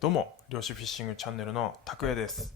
どうも、漁師フィッシングチャンネルの拓也です。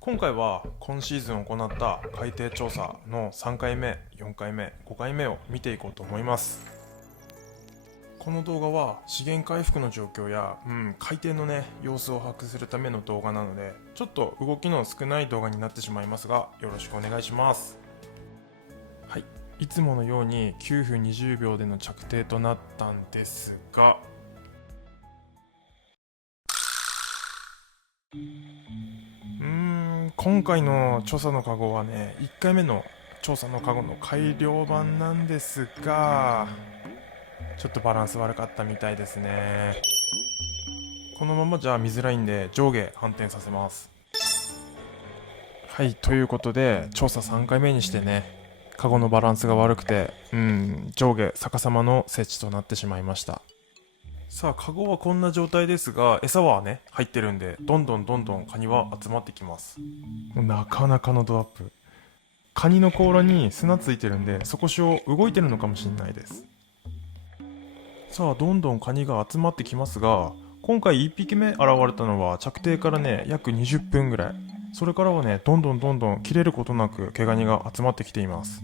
今回は今シーズン行った海底調査の3回目、4回目、5回目を見ていこうと思います。この動画は資源回復の状況や、海底の様子を把握するための動画なので、ちょっと動きの少ない動画になってしまいますが、よろしくお願いします。はい、いつものように9分20秒での着底となったんですが、今回の調査のカゴはね、1回目の調査のカゴの改良版なんですが、ちょっとバランス悪かったみたいですね。このままじゃ見づらいんで上下反転させます。はい、ということで調査3回目にしてね、カゴのバランスが悪くて、上下逆さまの設置となってしまいました。さあ、カゴはこんな状態ですが、餌はね入ってるんで、どんどんカニは集まってきます。なかなかのドアップ。カニの甲羅に砂ついてるんで、底潮動いてるのかもしれないです。さあ、どんどんカニが集まってきますが、今回1匹目現れたのは着底からね約20分ぐらい。それからはね、どんどん切れることなく毛ガニが集まってきています。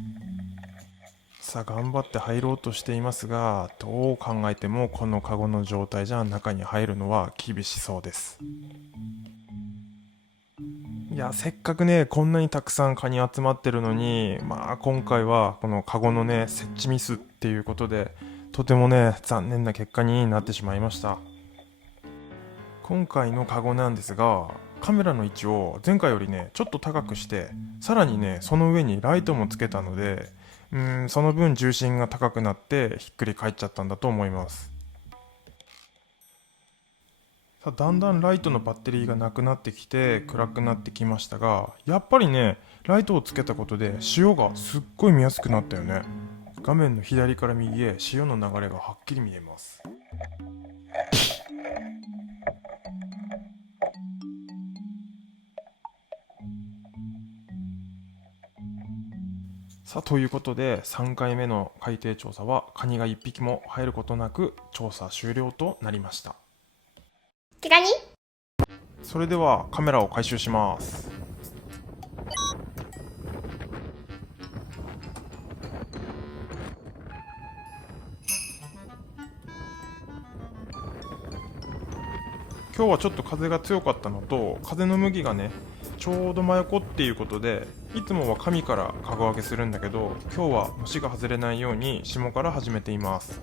さあ、頑張って入ろうとしていますが、どう考えてもこのカゴの状態じゃ中に入るのは厳しそうです。いや、せっかくねこんなにたくさんカニ集まってるのに、今回はこのカゴのね設置ミスっていうことで、とてもね残念な結果になってしまいました。今回のカゴなんですが、カメラの位置を前回よりねちょっと高くして、さらにねその上にライトもつけたので、その分重心が高くなってひっくり返っちゃったんだと思います。さあ、だんだんライトのバッテリーがなくなってきて暗くなってきましたが、やっぱりねライトをつけたことで潮がすっごい見やすくなったよね。画面の左から右へ潮の流れがはっきり見えます。さあ、ということで3回目の海底調査はカニが1匹も入ることなく調査終了となりました。毛ガニ？それではカメラを回収します。今日はちょっと風が強かったのと、風の向きがねちょうど真横っていうことで、いつもは上からカゴ上げするんだけど、今日は虫が外れないように下から始めています。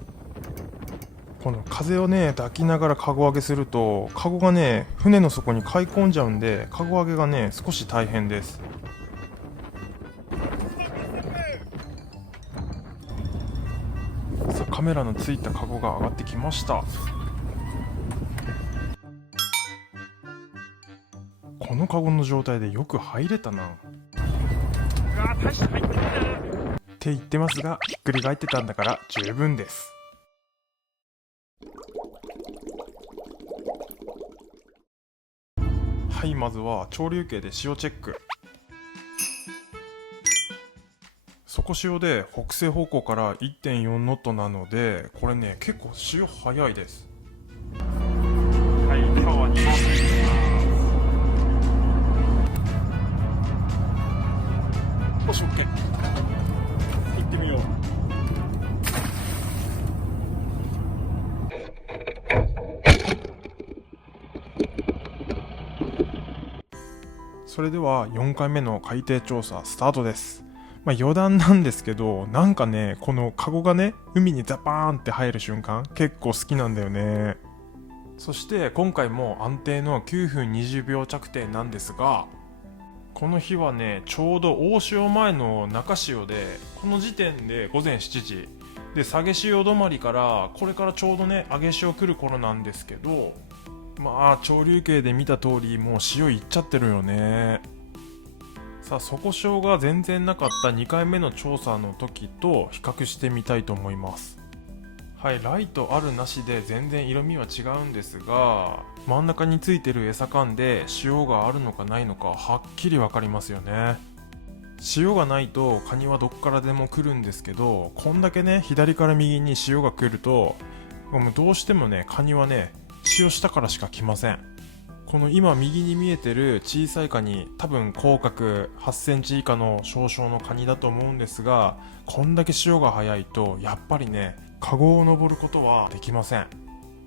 この風をね抱きながらカゴ上げすると、カゴがね船の底に買い込んじゃうんで、カゴ上げがね少し大変です。さあ、カメラのついたカゴが上がってきました。このカゴの状態でよく入れたな。大して入ってないなって言ってますが、ひっくり返ってたんだから十分です。はい、まずは潮流計で潮チェック。底潮で北西方向から 1.4 ノットなので、これね結構潮早いです。はい、今日は2本目よし、 OK、 行ってみよう。それでは4回目の海底調査スタートです。余談なんですけど、なんかねこのカゴがね海にザパーンって入る瞬間結構好きなんだよね。そして今回も安定の9分20秒着底なんですが、この日はねちょうど大潮前の中潮で、この時点で午前7時で、下げ潮止まりからこれからちょうどね上げ潮来る頃なんですけど、潮流計で見た通りもう潮いっちゃってるよね。さあ、底潮が全然なかった2回目の調査の時と比較してみたいと思います。はい、ライトあるなしで全然色味は違うんですが、真ん中についてる餌管で潮があるのかないのかはっきり分かりますよね。潮がないとカニはどっからでも来るんですけど、こんだけね左から右に潮が来ると、もうどうしてもねカニはね潮下からしか来ません。この今右に見えてる小さいカニ、多分口角8センチ以下の少々のカニだと思うんですが、こんだけ潮が速いとやっぱりね、カゴを登ることはできません。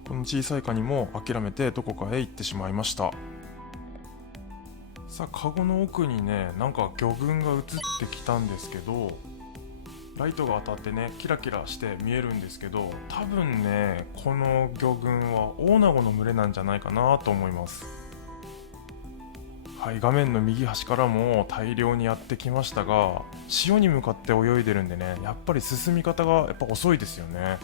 この小さいカニも諦めてどこかへ行ってしまいました。さあ、カゴの奥にね、なんか魚群が映ってきたんですけど、ライトが当たってね、キラキラして見えるんですけど、多分ね、この魚群はオオナゴの群れなんじゃないかなと思います。はい、画面の右端からも大量にやってきましたが、潮に向かって泳いでるんでね、やっぱり進み方がやっぱ遅いですよね。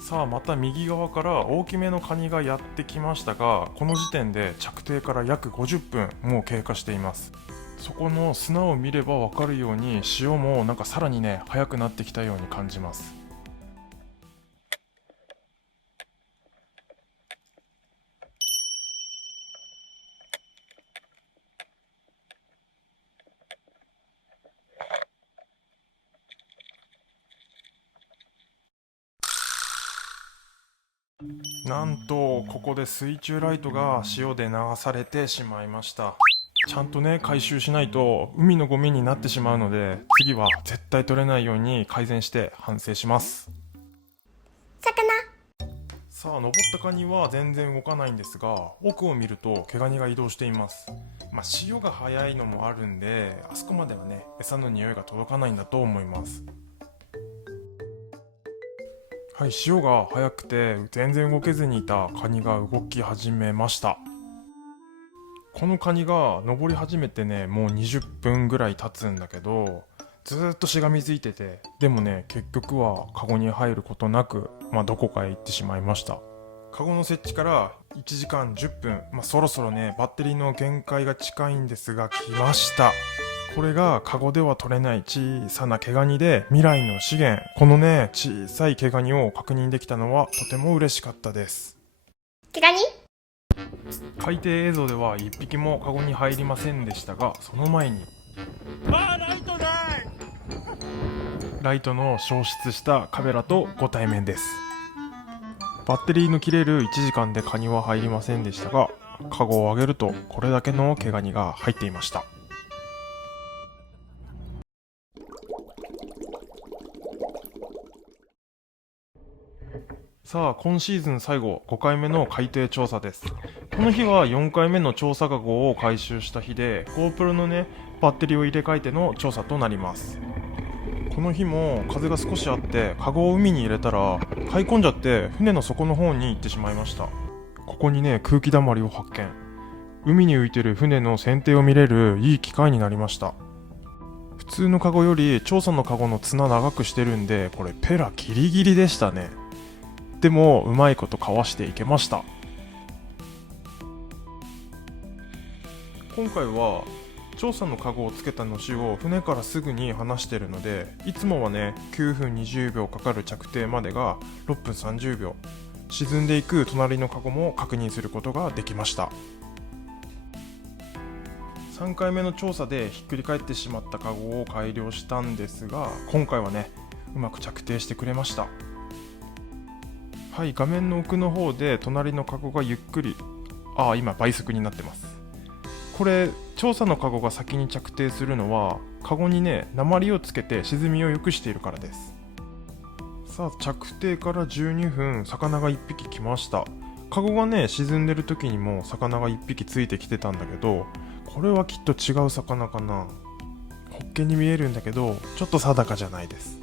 さあ、また右側から大きめのカニがやってきましたが、この時点で着底から約50分もう経過しています。そこの砂を見れば分かるように、潮もなんかさらにね、速くなってきたように感じます。なんとここで水中ライトが潮で流されてしまいました。ちゃんとね、回収しないと海のゴミになってしまうので、次は絶対取れないように改善して反省します。魚。さあ、登ったカニは全然動かないんですが、奥を見ると毛ガニが移動しています。潮が速いのもあるんで、あそこまではね、餌の匂いが届かないんだと思います。はい、潮が速くて全然動けずにいたカニが動き始めました。このカニが登り始めてね、もう20分ぐらい経つんだけど、ずーっとしがみついてて、でもね、結局はカゴに入ることなく、どこかへ行ってしまいました。カゴの設置から1時間10分、そろそろね、バッテリーの限界が近いんですが、来ました。これがカゴでは取れない小さな毛ガニで、未来の資源、このね、小さい毛ガニを確認できたのはとても嬉しかったです。毛ガニ。海底映像では1匹もカゴに入りませんでしたが、その前にライトの消失したカメラとご対面です。バッテリーの切れる1時間でカニは入りませんでしたが、カゴを上げるとこれだけの毛ガニが入っていました。さあ、今シーズン最後5回目の海底調査です。この日は4回目の調査カゴを回収した日で、 GoPro のね、バッテリーを入れ替えての調査となります。この日も風が少しあって、カゴを海に入れたら買い込んじゃって船の底の方に行ってしまいました。ここにね、空気だまりを発見。海に浮いてる船の船底を見れるいい機会になりました。普通のカゴより調査のカゴの綱長くしてるんで、これペラギリギリでしたね。でもうまいことかわしていけました。今回は調査のカゴをつけたのしを船からすぐに離してるので、いつもはね9分20秒かかる着底までが6分30秒、沈んでいく隣のカゴも確認することができました。3回目の調査でひっくり返ってしまったカゴを改良したんですが、今回はねうまく着底してくれました。はい、画面の奥の方で隣のカゴがゆっくり、今倍速になってます。これ調査のカゴが先に着底するのは、カゴにね鉛をつけて沈みを良くしているからです。さあ、着底から12分、魚が1匹来ました。カゴがね沈んでる時にも魚が1匹ついてきてたんだけど、これはきっと違う魚かな。ホッケに見えるんだけど、ちょっと定かじゃないです。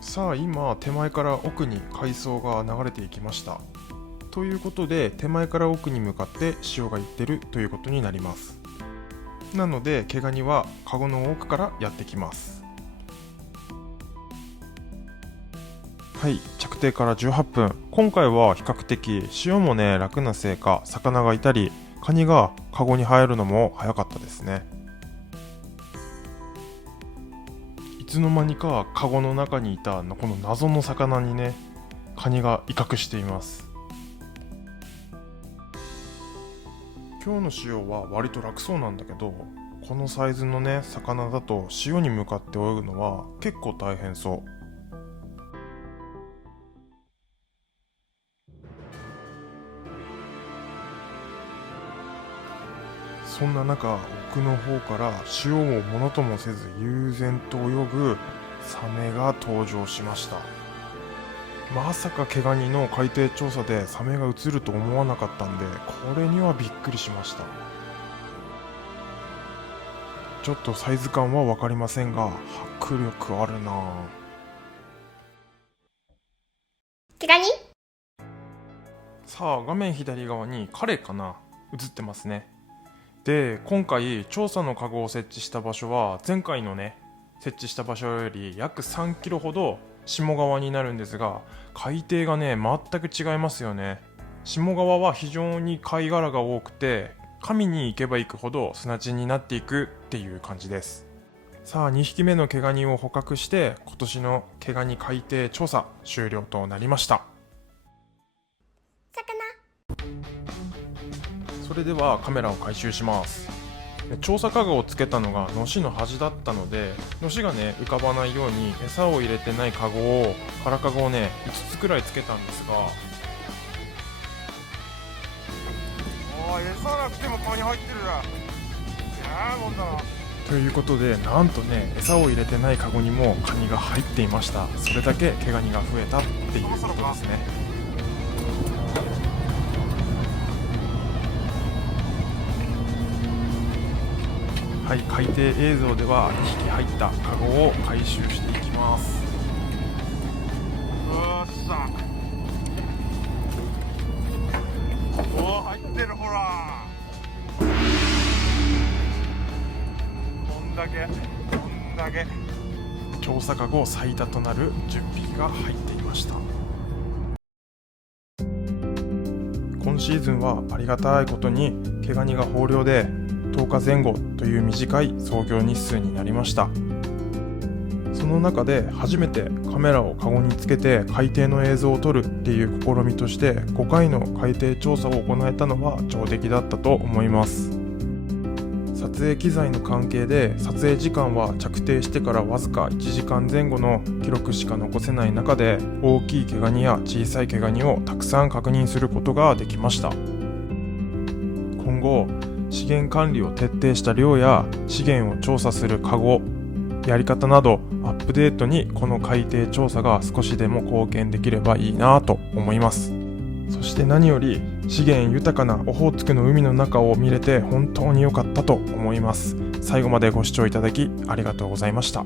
さあ、今手前から奥に海藻が流れていきました。ということで、手前から奥に向かって潮が行ってるということになります。なので毛ガニはカゴの奥からやってきます。はい、着底から18分。今回は比較的潮もね楽なせいか、魚がいたりカニがカゴに入るのも早かったですね。いつの間にかカゴの中にいたこの謎の魚にね、カニが威嚇しています。今日の潮は割と楽そうなんだけど、このサイズのね魚だと潮に向かって泳ぐのは結構大変そう。そんな中、奥の方から潮をものともせず悠然と泳ぐサメが登場しました。まさか毛ガニの海底調査でサメが映ると思わなかったんで、これにはびっくりしました。ちょっとサイズ感は分かりませんが、迫力あるなぁ。毛ガニ？さあ、画面左側に彼かな映ってますね。で、今回調査のカゴを設置した場所は前回のね設置した場所より約3キロほど下側になるんですが、海底がね全く違いますよね。下側は非常に貝殻が多くて、上に行けば行くほど砂地になっていくっていう感じです。さあ、2匹目の毛ガニを捕獲して今年の毛ガニ海底調査終了となりました。それではカメラを回収します。調査カゴをつけたのがのしの端だったので、のしがね浮かばないように餌を入れてないカゴを空カゴをね5つくらいつけたんですが、餌なくてもカニ入ってるやん。もんだな。ということで、なんとね餌を入れてないカゴにもカニが入っていました。それだけ毛ガニが増えたっていうことですね。はい、海底映像では2匹入ったカゴを回収していきます。入ってる、ほら。こんだけ。調査カゴ最多となる10匹が入っていました。今シーズンはありがたいことに毛ガニが豊漁で10日前後という短い操業日数になりました。その中で初めてカメラをカゴにつけて海底の映像を撮るっていう試みとして5回の海底調査を行えたのは上出来だったと思います。撮影機材の関係で撮影時間は着底してからわずか1時間前後の記録しか残せない中で、大きい毛ガニや小さい毛ガニをたくさん確認することができました。今後資源管理を徹底した漁や資源を調査するカゴやり方などアップデートにこの海底調査が少しでも貢献できればいいなと思います。そして何より資源豊かなオホーツクの海の中を見れて本当に良かったと思います。最後までご視聴いただきありがとうございました。